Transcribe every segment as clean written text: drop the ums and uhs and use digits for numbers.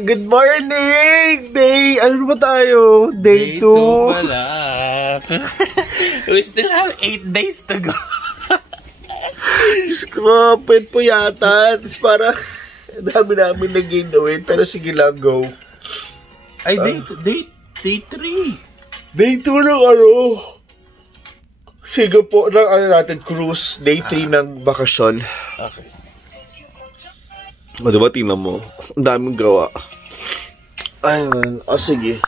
Good morning! Ano ba tayo? Day 2 pala. We still have 8 days to go. Diyos ko, pwede po yata. Tapos para, dami namin nag-gain away. Pero sige lang, go. Ay, day 3. Day 2 ng sige po, ng natin, cruise. Day 3 ng bakasyon. Okay. O, diba, tingnan mo? Ang daming gawa. Ayun. O, sige.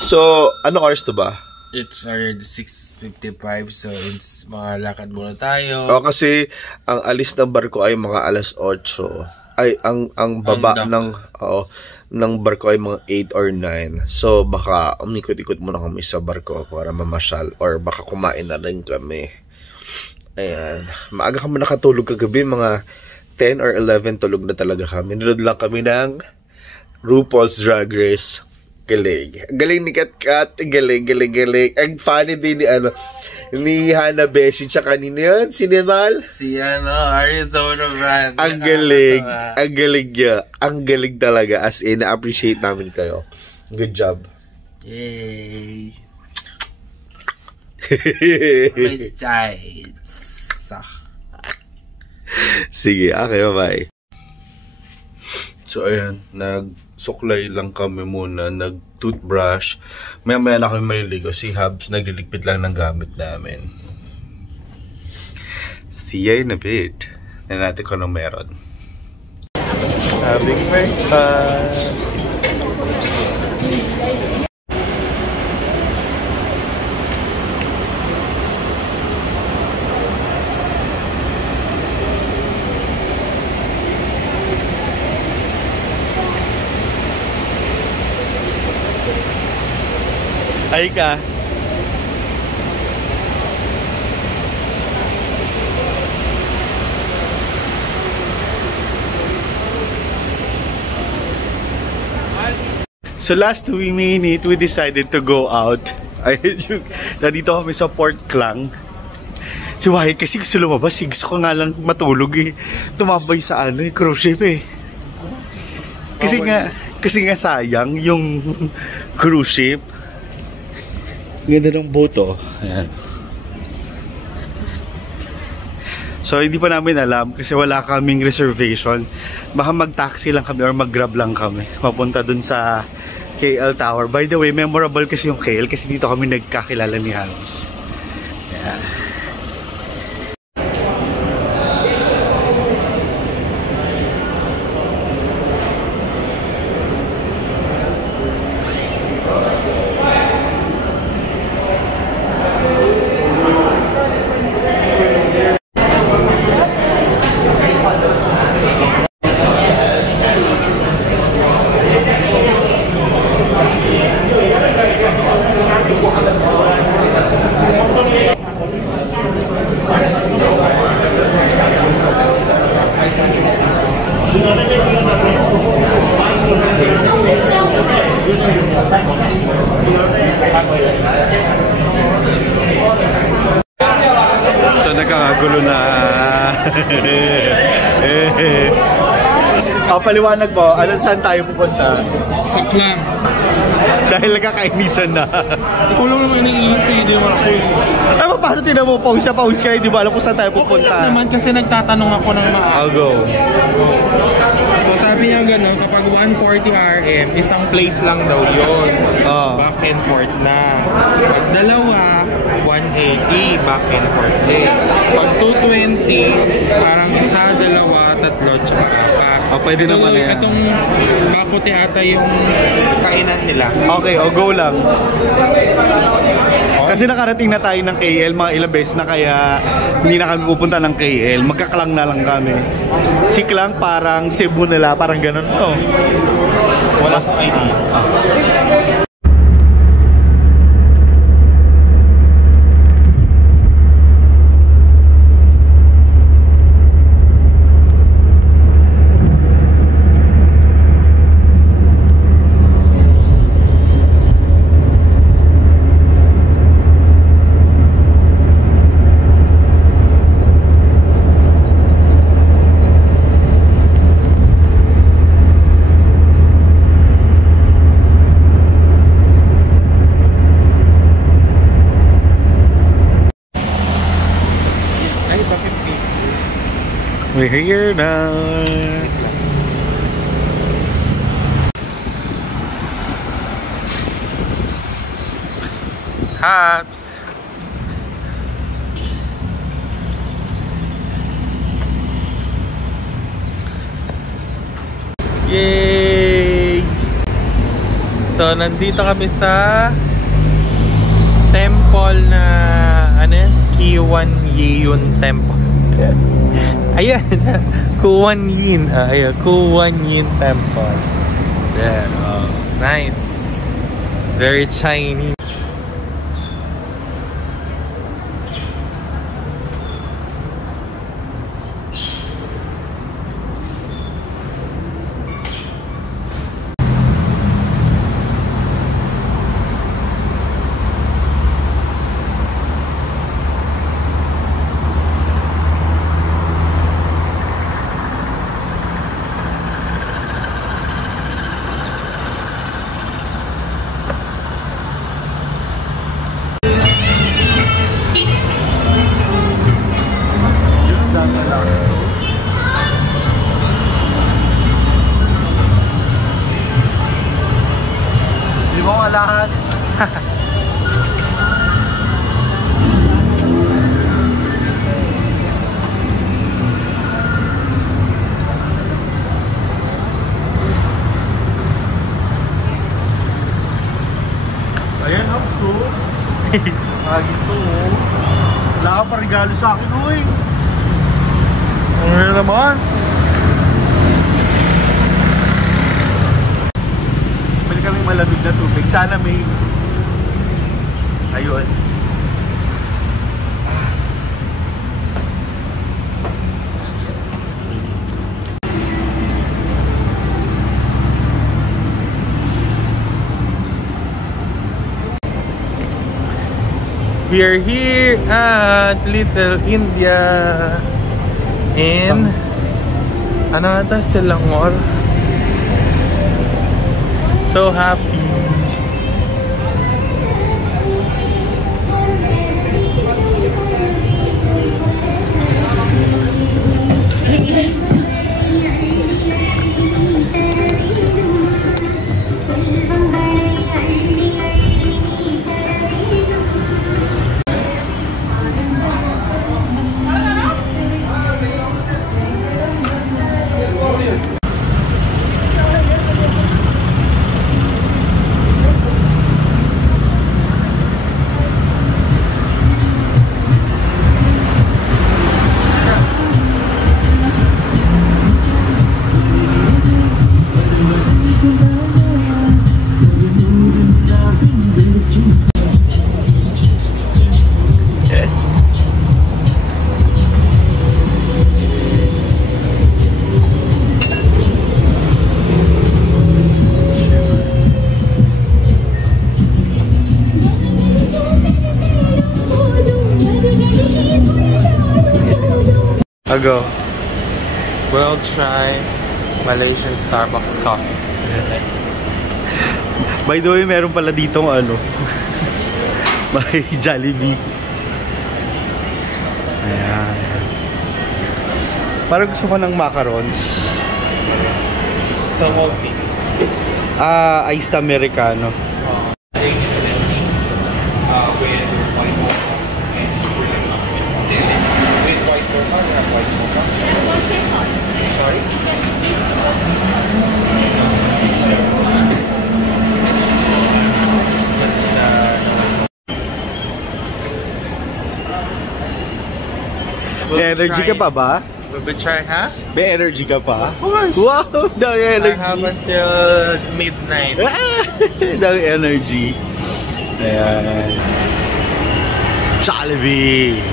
So, anong oras to ba? It's already 6:55, so it's mga lakad muna tayo. O, kasi ang alis ng barko ay mga alas 8. Ay, ang baba ng barko ay mga 8 or 9. So, baka umikot-ikot muna kami sa barko para mamasyal or baka kumain na rin kami. Ayan. Maaga kami nakatulog kagabi, mga 10 or 11 tulog na talaga kami. Nanood lang kami ng RuPaul's Drag Race. Galing. Galing ni Kat. Galing. Ang funny din ni Hannah Beshi. Tsaka nino yun? Sinimal? Si Arizona Brand. Ang galing. Ang galing niya. Ang galing talaga. As in, na-appreciate namin kayo. Good job. Yay. Nice child. Sige, okay, bye-bye. So, ayan, nagsuklay lang kami muna, nag-toothbrush. Maya-maya na kami maliligo. Si Habs nagliligpit lang ng gamit namin. See ya in a bit. Tignan natin kung anong meron. Having breakfast. Ay ka. So last minute, we decided to go out. Nandito kami sa Port Klang. Si Wahid kasi gusto lumabas. Gusto ko nga lang matulog eh. Tumambay sa cruise ship eh. Kasi nga sayang yung cruise ship. Ganda ng boat oh. Ayan. So hindi pa namin alam kasi wala kaming reservation. Baka mag-taxi lang kami or mag-grab lang kami papunta dun sa KL Tower. By the way, memorable kasi yung KL kasi dito kami nagkakilala ni Hans. Ayan. So nagkakagulo na. Paliwanag mo, saan tayo pupunta? Sa Klang. Dahil nagkakainisan na. Ikaw lang naman iniinis eh, hindi naman ako. Ay, paano tinan mo? Pause kayo, di ba alam kung saan tayo pupunta? Okay lang naman kasi nagtatanong ako ng I'll go. So sabi niya gano'n, kapag 140 RM, isang place lang daw yun. Back and forth na. Pag dalawa, 180, back and forth din. Pag 220, parang isa, dalawa, tatlo, tsaka apat. Pwede naman yan. Itong Bakote ata yung kainan nila. Okay, go lang. Kasi nakarating na tayo ng KL, mga ilang beses na kaya hindi na kami pupunta ng KL. Magkaklang na lang kami. Si Klang parang Cebu nila, parang ganun. Wala sa idea. We're here now. Haps. Yay! So, nandito kami sa temple na ano, Kiwan Yeyun Temple. Ayan, Kuwan Yin. Ayan, Kuwan Yin Temple. There, oh, nice. Very Chinese. Lahat. Ayan, Hapso. Agis to, oh. Wala ka pa regalo sa akin, uy. Ano naman? Bili kami malamig na tubig. Sana may... Ayun. We are here at Little India in ano ata, Selangor. So happy. Ago. We'll try Malaysian Starbucks coffee. By the way, meron pala ditong ano. May Jollibee. Ayan. Parang gusto ko ng macarons. So coffee. Iced Americano. May energy ka pa ba? We'll try, ha? May energy ka pa? Of course! Wow! Dami energy! I have until midnight. Dami energy. Ayan. Jollibee!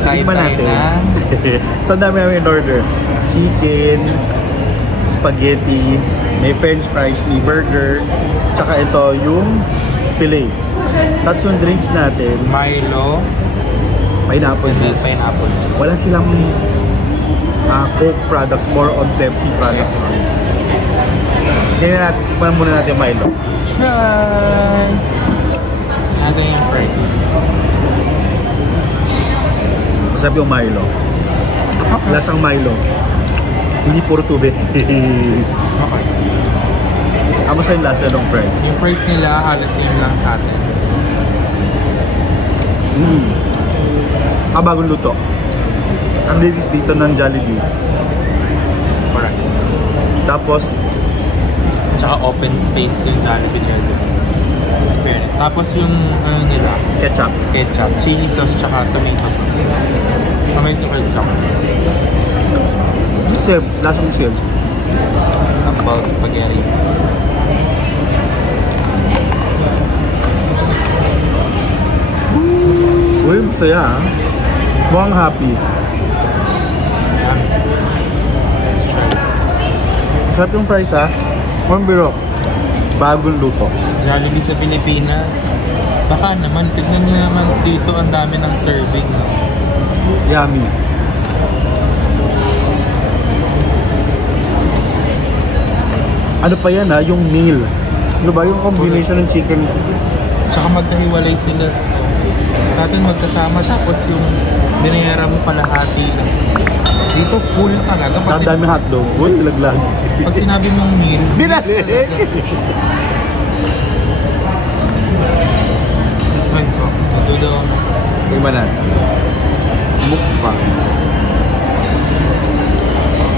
Kain natin. So, ang dami namin in order. Chicken, spaghetti, may french fries, may burger, tsaka ito yung Chick-fil-A. Tapos yung drinks natin, Milo. pineapple juice. Pineapple juice. Wala silang Coke products, more on Pepsi products. Kaya natin, muna natin Milo. Try! Natin yung fries. Masarap yung Milo. Okay. Lasang Milo. Hindi puro tubig. Okay. Kamusta yung lasa ng fries? Yung fries nila, halos same lang sa atin. Bagong luto. Ang linis dito ng Jollibee. Correct. Tapos, Tsaka open space yung Jollibee nila doon. Fairness. Tapos yung ano nila, ketchup. ketchup, chili sauce, tsaka tomato sauce. Tomato ketchup. Sir, lasang sir. Sambal spaghetti. Uy, masaya ha. Mukhang happy. Let's try. Masarap yung fries ha. Mukhang biro. Bagong luto. Jollibee sa Pilipinas. Baka naman, tignan nyo naman dito ang dami ng serving. No? Yummy. Ano pa yan ha? Yung meal. Ano ba yung combination ng chicken? Tsaka magkahiwalay sila. Sa atin magkasama, tapos yung binayara mo kalahati lang. Dito full talaga. Ang dami hotdog. Uy, laglag. Pag sinabi mong meal, Binalik! ay ko, natudaw ako. Tingnan natin. Mukbang.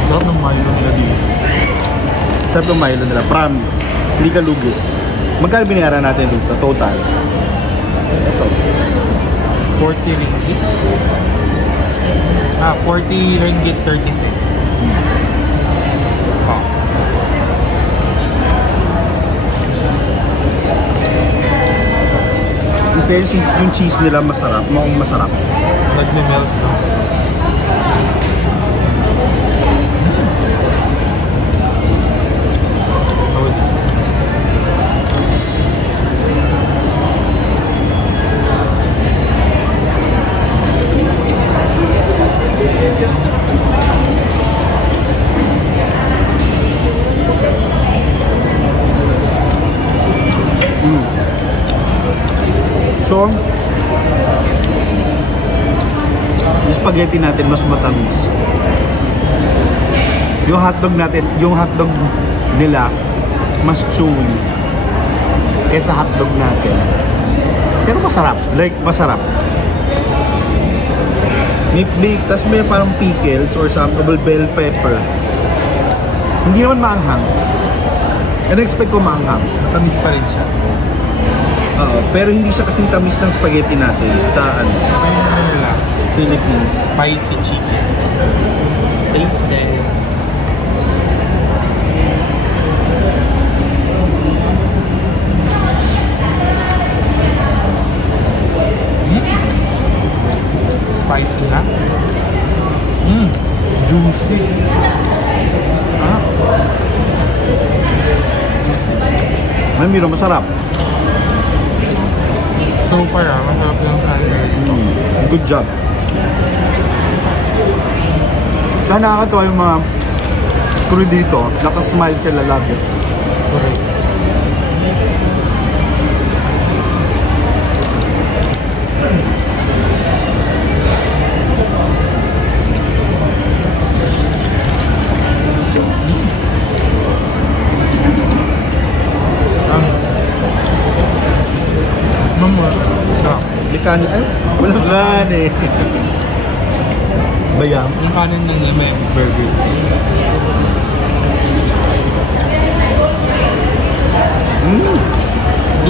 Sarap ng Milo nila dito. Sarap ng Milo nila. Promise. Hindi ka lugi. Magkano binayaran natin dito? Total. Ito. 40 ringgit. 40 ringgit 36. Oh. In fairness, yung cheese nila masarap. Mukhang masarap. Nagme-melt na. How is it? So, yung spaghetti natin mas matamis. Yung hotdog natin, yung hotdog nila mas chewy kaysa hotdog natin. Pero masarap, like masarap. Tas may parang pickles or some bell pepper. Hindi naman maanghang. In-expect ko maanghang. Matamis pa rin siya. Pero hindi siya kasing tamis ng spaghetti natin sa ano, Ano nila? Philippines. Spicy chicken. Taste test. Spicy na. Juicy. Juicy. May miro masarap. So far, masarap yung kanin. Good job. Kaya nakakatawa yung mga crew dito, nakasmile sila lagi. Correct. Kanin, ay, walang kanin. Bayam. Yung kanin ng may burger.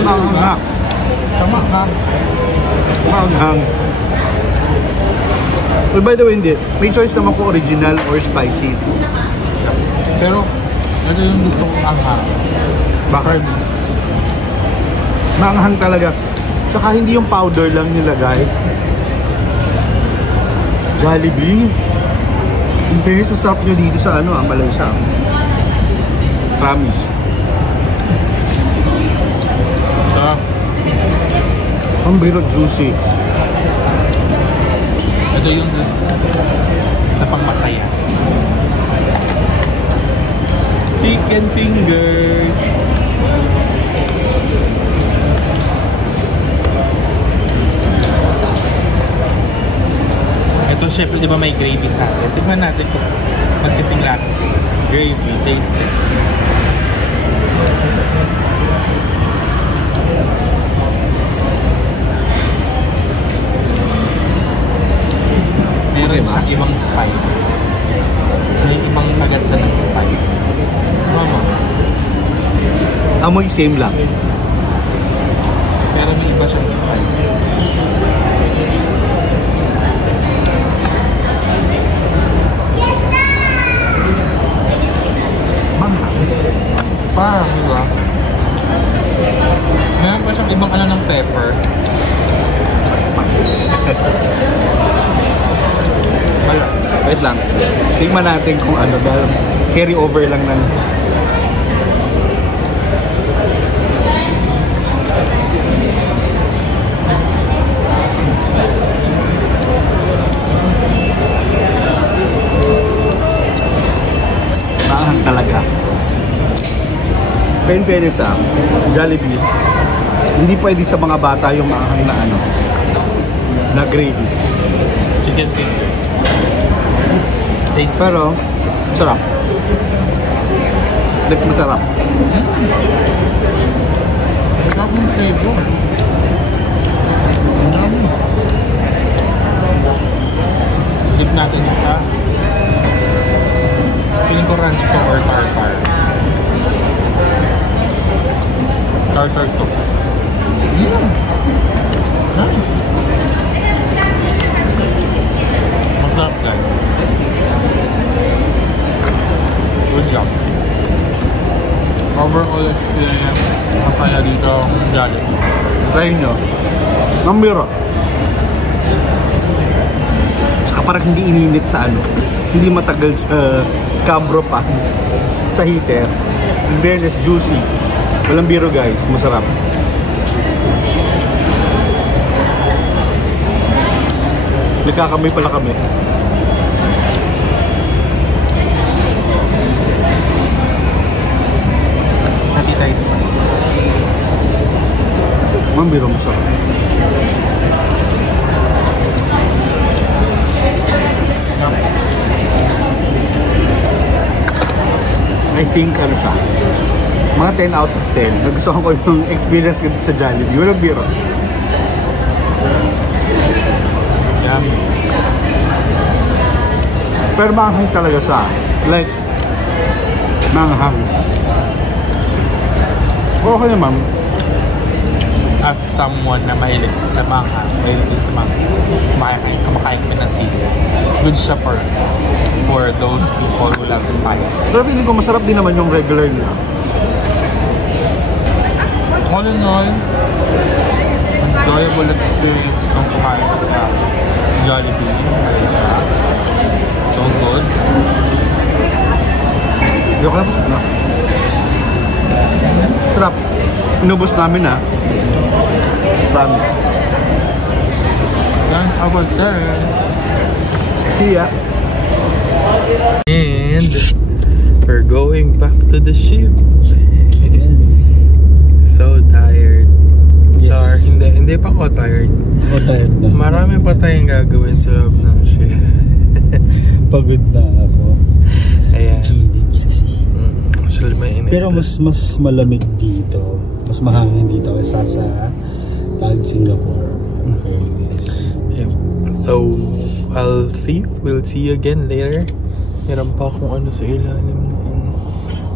Maanghang. Tama ka. Maanghang. Well, by the way, hindi. May choice naman ko original or spicy. Pero, ito yung gusto kong anghang. Bakit? Maanghang talaga. Saka hindi yung powder lang nilagay. Jollibee. In fairness, masarap nyo dito sa ano, Malaysia. Promise. Ang biro juicy. Ito yung sa pangmasaya. Chicken fingers. Ito syempre di ba may gravy sa atin. Tignan natin kung magkasing lasa sila. Gravy, taste it. Meron siyang ibang spice. May ibang kagat siya ng spice. Ano? Amoy same lang. Pero may iba siyang spice. Parang, di ba? Meron pa siyang ibang ano ng pepper. Wala. Wait lang. Tingnan natin kung ano dahil carry over lang ng maanghang talaga. Pero in fairness Jollibee, hindi pwede sa mga bata yung maanghang na ano, na gravy. Chicken fingers. Taste. Pero, sarap. Like masarap. Sarap ng flavor. Dip natin sa feeling ko ranch to or tartar. Tartar to. Nice. Masarap guys. Good job. Overall experience, masaya dito ang Jollibee. Try nyo. Nambiro. Saka parang hindi ininit sa ano. Hindi matagal sa cambro pan. Sa heater. In fairness, juicy. Walang biro guys. Masarap. Nagkakamay pala kami. Hati taste. Mambiro masarap. I think ano siya, mga 10 out of 10. Nagustuhan ko yung experience ko sa Jollibee. Walang biro. Yum. Pero manghang talaga siya. Like, manghang. Okay naman. As someone na mahilig sa manga, kumakain kami ng sili. Good siya for those people who love spice. Pero feeling ko masarap din naman yung regular nila. All in all, enjoyable experience nung kumain sa Jollibee. So good. Hindi ko lang na. Trap. Inubos namin Promise. Thanks, I was there. See ya. And we're going back to the ship. So tired. Yes. Char, hindi pa ako tired. Ako tired na. Marami pa tayong gagawin sa loob ng ship. Pagod na ako. Ayan. Actually, mainit. Pero mas malamig dito. Mas mahangin dito kaysa sa Singapore. Yep. So, we'll see you again later. Meron pa akong ano sa ilalim.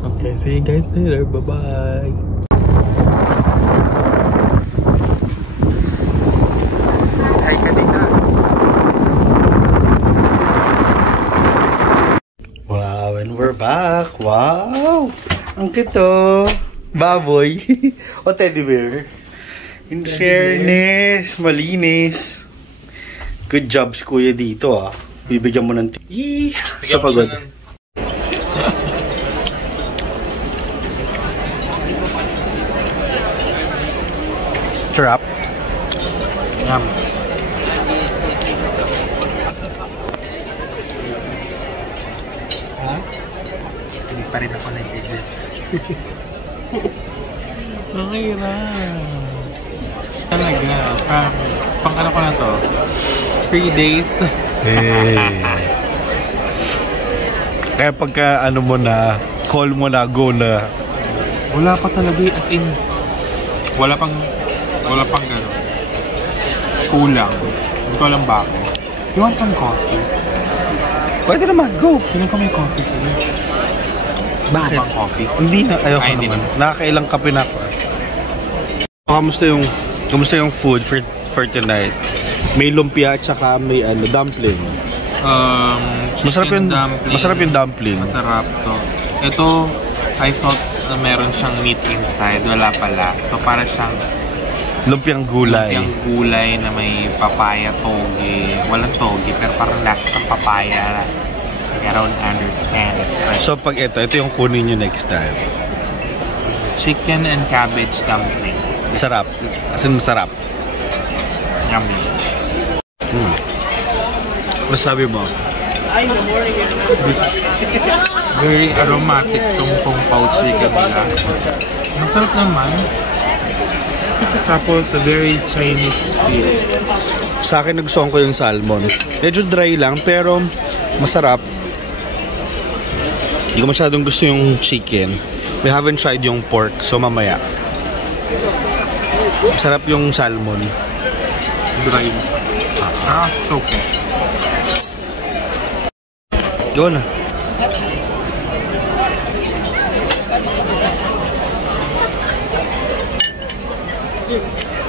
Okay, see you guys later. Bye-bye. Hi, Kadikas. Wow, and we're back. Wow! Ang kito. Baboy. O teddy bear. In fairness, malinis. Good jobs kuya dito Bibigyan mo ng sa pagod. Trap. Yum. Ha? Hindi pa rin ako nag-digits. Okay lang. Talaga. Pang ano ko na to? 3 days. Hey. Kaya pagka ano mo na, call mo na, go na. Wala pa talaga as in wala pang gano'n. Kulang. Hindi ko alam bakit. You want some coffee? Pwede naman, go. Piling ko may coffee sila. Bakit? Gusto mo bang coffee? Hindi na, ayoko Ay, hindi naman. na. Nakakailang kape na ako. Kamusta yung food for tonight? May lumpia at saka may dumpling. Chicken dumpling. Masarap yung dumpling. Masarap to. Ito, I thought meron siyang meat inside. Wala pala. So, para siyang Lumpiang gulay. lumpiang gulay na may papaya, toge. Walang toge, pero parang lahat ng papaya. I don't understand. Right? So pag ito yung kunin nyo next time. Chicken and cabbage dumpling. Sarap. As in masarap. Yummy. Masabi mo? Very aromatic tong pong pao chicken nila. Masarap naman. Tapos, a very Chinese feel. Sa akin nagustuhan ko yung salmon. Medyo dry lang pero masarap. Hindi ko masyadong gusto yung chicken. We haven't tried yung pork, so mamaya. Masarap yung salmon. Dry. It's okay. Yun na.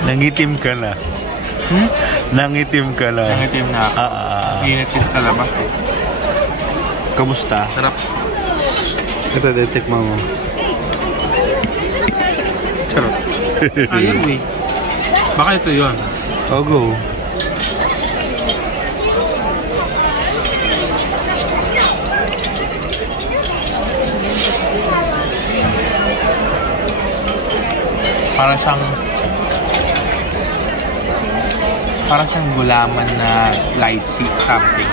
Nangitim ka na. Nangitim ka na. Nangitim na ako. Init din sa labas eh. Kamusta? Sarap. Ito, titikman mo. Sarap. Ayaw eh. Baka ito yun. Oh, go. Parang siyang gulaman na lychee something.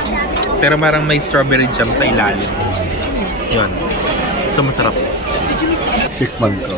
Pero parang may strawberry jam sa ilalim. Yun. Ito masarap. Tikman ko.